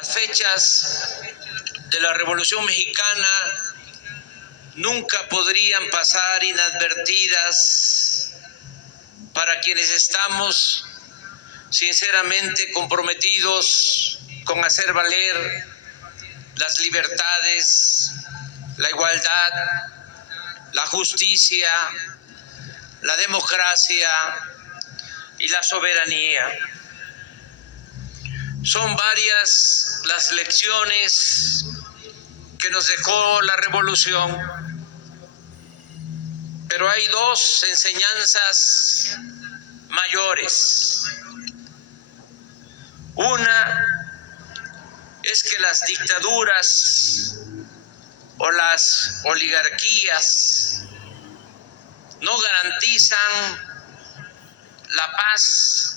Las fechas de la Revolución Mexicana nunca podrían pasar inadvertidas para quienes estamos sinceramente comprometidos con hacer valer las libertades, la igualdad, la justicia, la democracia y la soberanía. Son varias las lecciones que nos dejó la revolución, pero hay dos enseñanzas mayores. Una es que las dictaduras o las oligarquías no garantizan la paz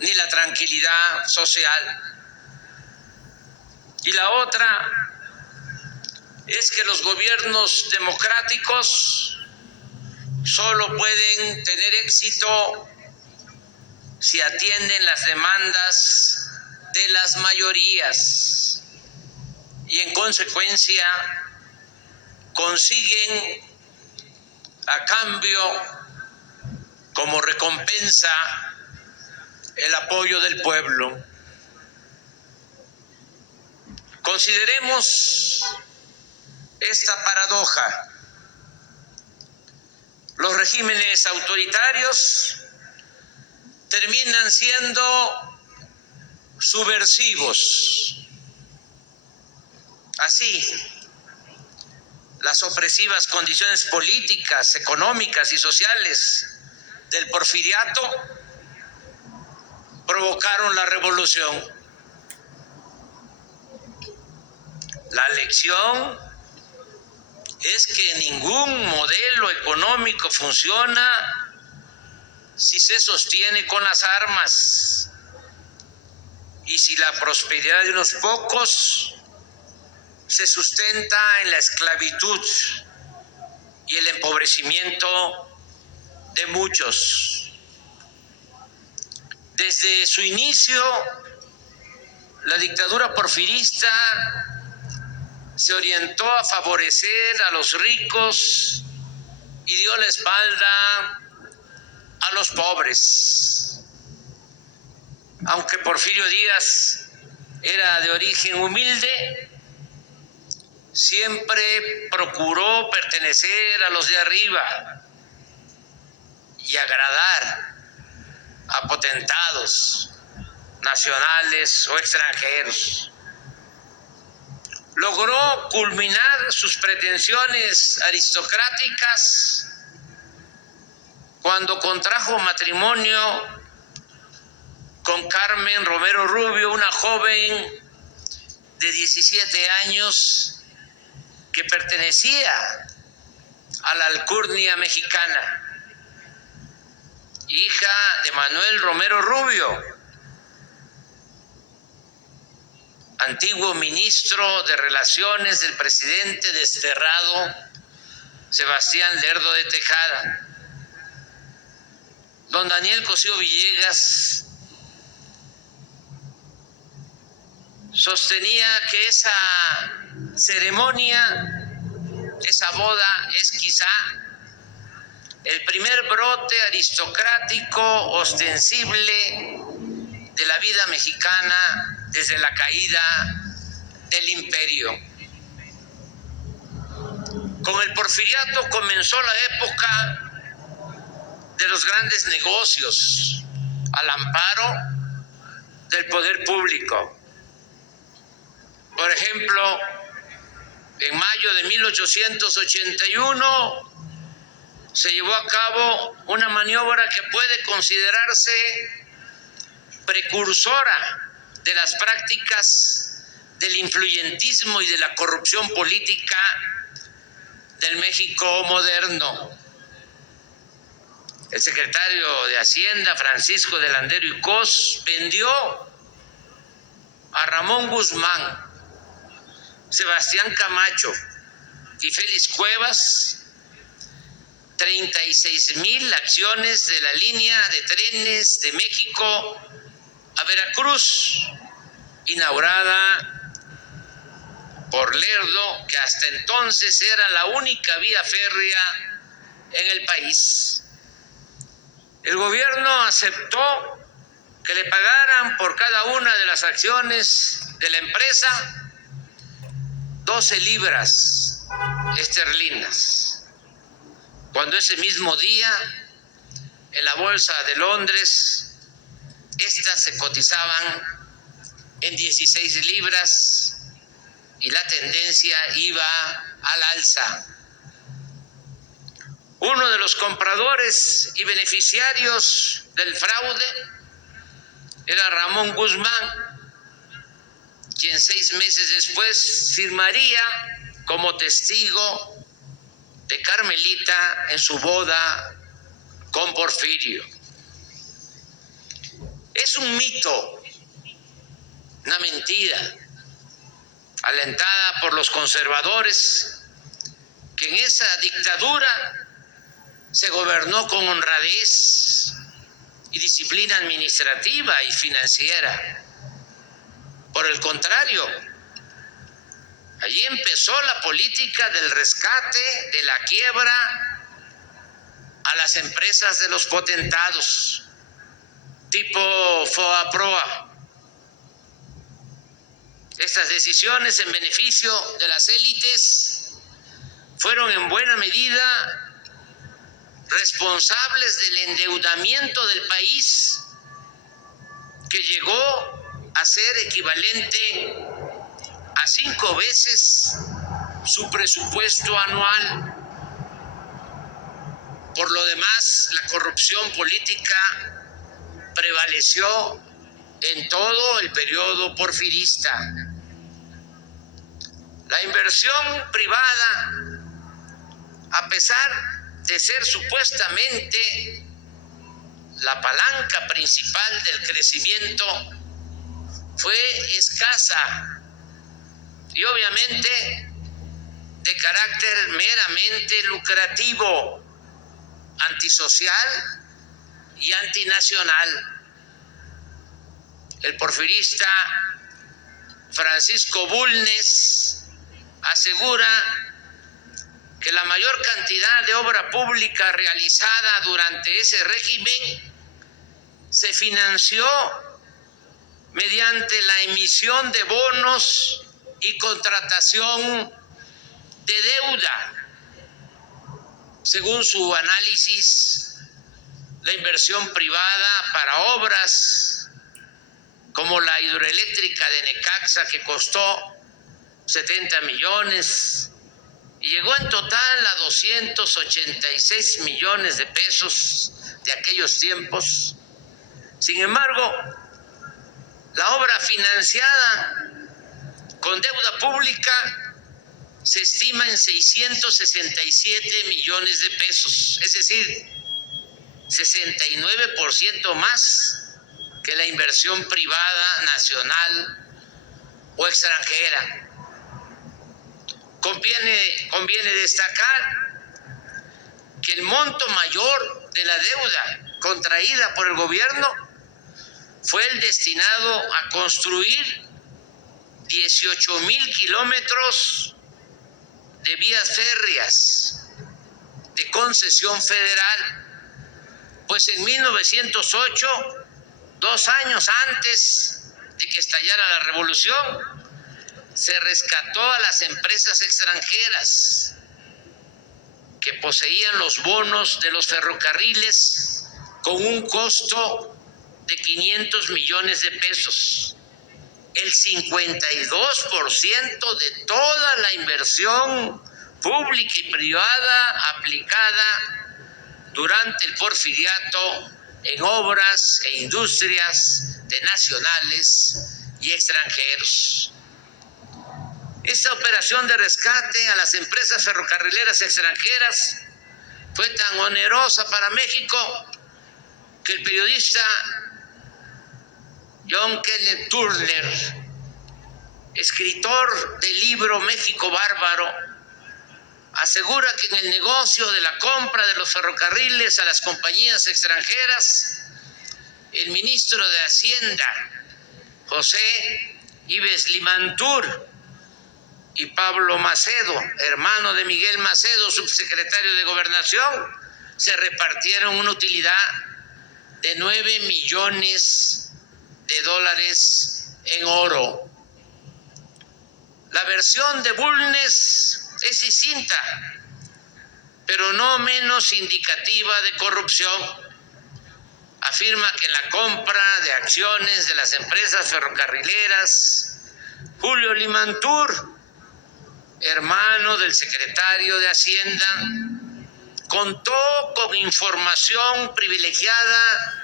ni la tranquilidad social. Y la otra es que los gobiernos democráticos solo pueden tener éxito si atienden las demandas de las mayorías y en consecuencia consiguen a cambio como recompensa el apoyo del pueblo. Consideremos esta paradoja. Los regímenes autoritarios terminan siendo subversivos. Así, las opresivas condiciones políticas, económicas y sociales del porfiriato provocaron la revolución. La lección es que ningún modelo económico funciona si se sostiene con las armas y si la prosperidad de unos pocos se sustenta en la esclavitud y el empobrecimiento de muchos. Desde su inicio, la dictadura porfirista se orientó a favorecer a los ricos y dio la espalda a los pobres. Aunque Porfirio Díaz era de origen humilde, siempre procuró pertenecer a los de arriba y agradar a potentados nacionales o extranjeros. Logró culminar sus pretensiones aristocráticas cuando contrajo matrimonio con Carmen Romero Rubio, una joven de 17 años que pertenecía a la alcurnia mexicana, hija de Manuel Romero Rubio, antiguo ministro de Relaciones del presidente desterrado Sebastián Lerdo de Tejada. Don Daniel Cosío Villegas sostenía que esa ceremonia, esa boda, es quizá el primer brote aristocrático ostensible de la vida mexicana desde la caída del imperio. Con el porfiriato comenzó la época de los grandes negocios al amparo del poder público. Por ejemplo, en mayo de 1881 se llevó a cabo una maniobra que puede considerarse precursora de las prácticas del influyentismo y de la corrupción política del México moderno. El secretario de Hacienda, Francisco de Landero y Cos, vendió a Ramón Guzmán, Sebastián Camacho y Félix Cuevas 36,000 acciones de la línea de trenes de México a Veracruz inaugurada por Lerdo, que hasta entonces era la única vía férrea en el país. El gobierno aceptó que le pagaran por cada una de las acciones de la empresa 12 libras esterlinas, cuando ese mismo día en la bolsa de Londres estas se cotizaban en 16 libras y la tendencia iba al alza. Uno de los compradores y beneficiarios del fraude era Ramón Guzmán, quien 6 meses después firmaría como testigo de Carmelita en su boda con Porfirio. Es un mito, una mentira, alentada por los conservadores, que en esa dictadura se gobernó con honradez y disciplina administrativa y financiera. Por el contrario, allí empezó la política del rescate, de la quiebra a las empresas de los potentados, tipo Foaproa. Estas decisiones en beneficio de las élites fueron en buena medida responsables del endeudamiento del país, que llegó a ser equivalente a 5 veces su presupuesto anual. Por lo demás, la corrupción política prevaleció en todo el periodo porfirista. La inversión privada, a pesar de ser supuestamente la palanca principal del crecimiento, fue escasa y obviamente de carácter meramente lucrativo, antisocial y antinacional. El porfirista Francisco Bulnes asegura que la mayor cantidad de obra pública realizada durante ese régimen se financió mediante la emisión de bonos y contratación de deuda. Según su análisis, la inversión privada para obras como la hidroeléctrica de Necaxa, que costó 70 millones, y llegó en total a 286 millones de pesos de aquellos tiempos. Sin embargo, la obra financiada con deuda pública se estima en 667 millones de pesos, es decir, 69% más que la inversión privada nacional o extranjera. Conviene destacar que el monto mayor de la deuda contraída por el gobierno fue el destinado a construir 18,000 kilómetros de vías férreas de concesión federal, pues en 1908, 2 años antes de que estallara la revolución, se rescató a las empresas extranjeras que poseían los bonos de los ferrocarriles con un costo de 500 millones de pesos. El 52% de toda la inversión pública y privada aplicada durante el porfiriato en obras e industrias de nacionales y extranjeros. Esta operación de rescate a las empresas ferrocarrileras extranjeras fue tan onerosa para México que el periodista John Kenneth Turner, escritor del libro México Bárbaro, asegura que en el negocio de la compra de los ferrocarriles a las compañías extranjeras, el ministro de Hacienda, José Ives Limantur y Pablo Macedo, hermano de Miguel Macedo, subsecretario de Gobernación, se repartieron una utilidad de $9 millones en oro. La versión de Bulnes es distinta, pero no menos indicativa de corrupción. Afirma que en la compra de acciones de las empresas ferrocarrileras, Julio Limantur, hermano del secretario de Hacienda, contó con información privilegiada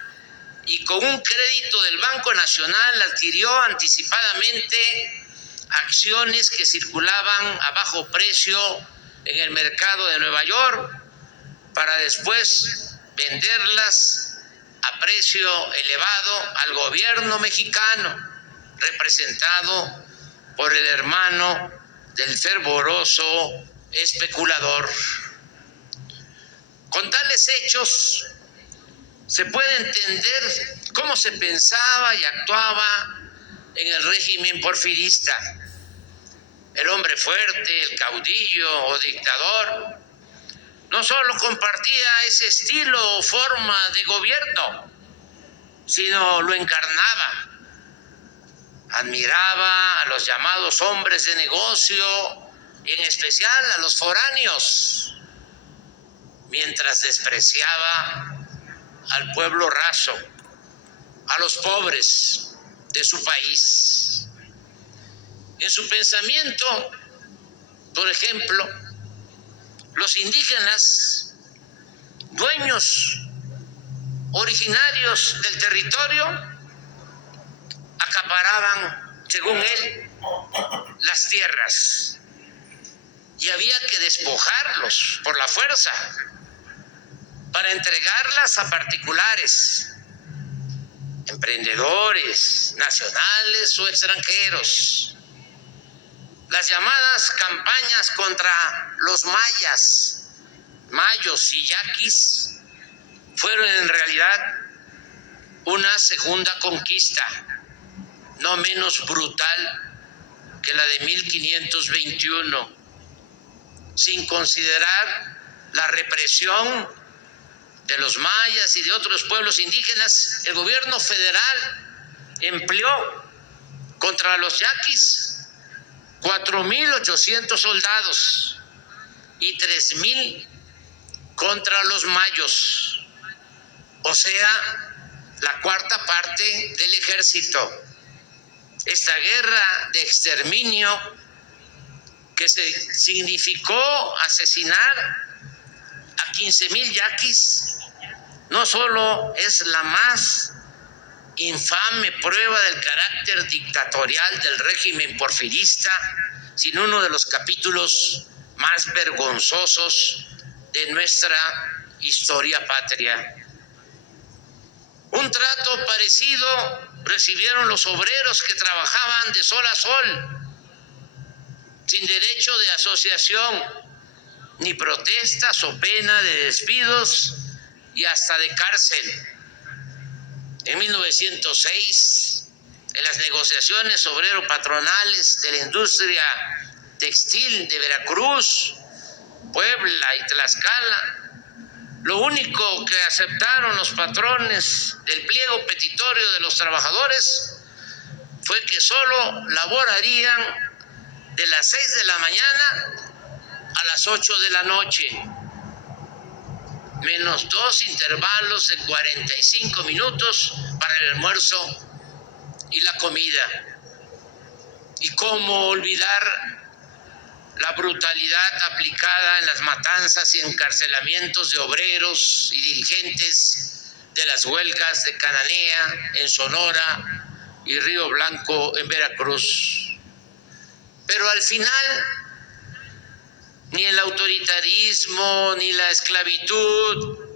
y con un crédito del Banco Nacional adquirió anticipadamente acciones que circulaban a bajo precio en el mercado de Nueva York para después venderlas a precio elevado al gobierno mexicano, representado por el hermano del fervoroso especulador. Con tales hechos se puede entender cómo se pensaba y actuaba en el régimen porfirista. El hombre fuerte, el caudillo o dictador, no solo compartía ese estilo o forma de gobierno, sino lo encarnaba. Admiraba a los llamados hombres de negocio y en especial a los foráneos, mientras despreciaba al pueblo raso, a los pobres de su país. En su pensamiento, por ejemplo, los indígenas, dueños originarios del territorio, acaparaban, según él, las tierras y había que despojarlos por la fuerza para entregarlas a particulares, emprendedores nacionales o extranjeros. Las llamadas campañas contra los mayos y yaquis fueron en realidad una segunda conquista, no menos brutal que la de 1521, sin considerar la represión de los mayas y de otros pueblos indígenas. El gobierno federal empleó contra los yaquis 4,800 soldados y 3,000 contra los mayos, o sea, la cuarta parte del ejército. Esta guerra de exterminio que significó asesinar a 15,000 yaquis no solo es la más infame prueba del carácter dictatorial del régimen porfirista, sino uno de los capítulos más vergonzosos de nuestra historia patria. Un trato parecido recibieron los obreros que trabajaban de sol a sol, sin derecho de asociación, ni protestas o pena de despidos y hasta de cárcel. En 1906, en las negociaciones obrero-patronales de la industria textil de Veracruz, Puebla y Tlaxcala, lo único que aceptaron los patrones del pliego petitorio de los trabajadores fue que solo laborarían de las 6 de la mañana a las 8 de la noche, menos 2 intervalos de 45 minutos para el almuerzo y la comida. ¿Y cómo olvidar la brutalidad aplicada en las matanzas y encarcelamientos de obreros y dirigentes de las huelgas de Cananea en Sonora y Río Blanco en Veracruz? Pero al final, ni el autoritarismo, ni la esclavitud,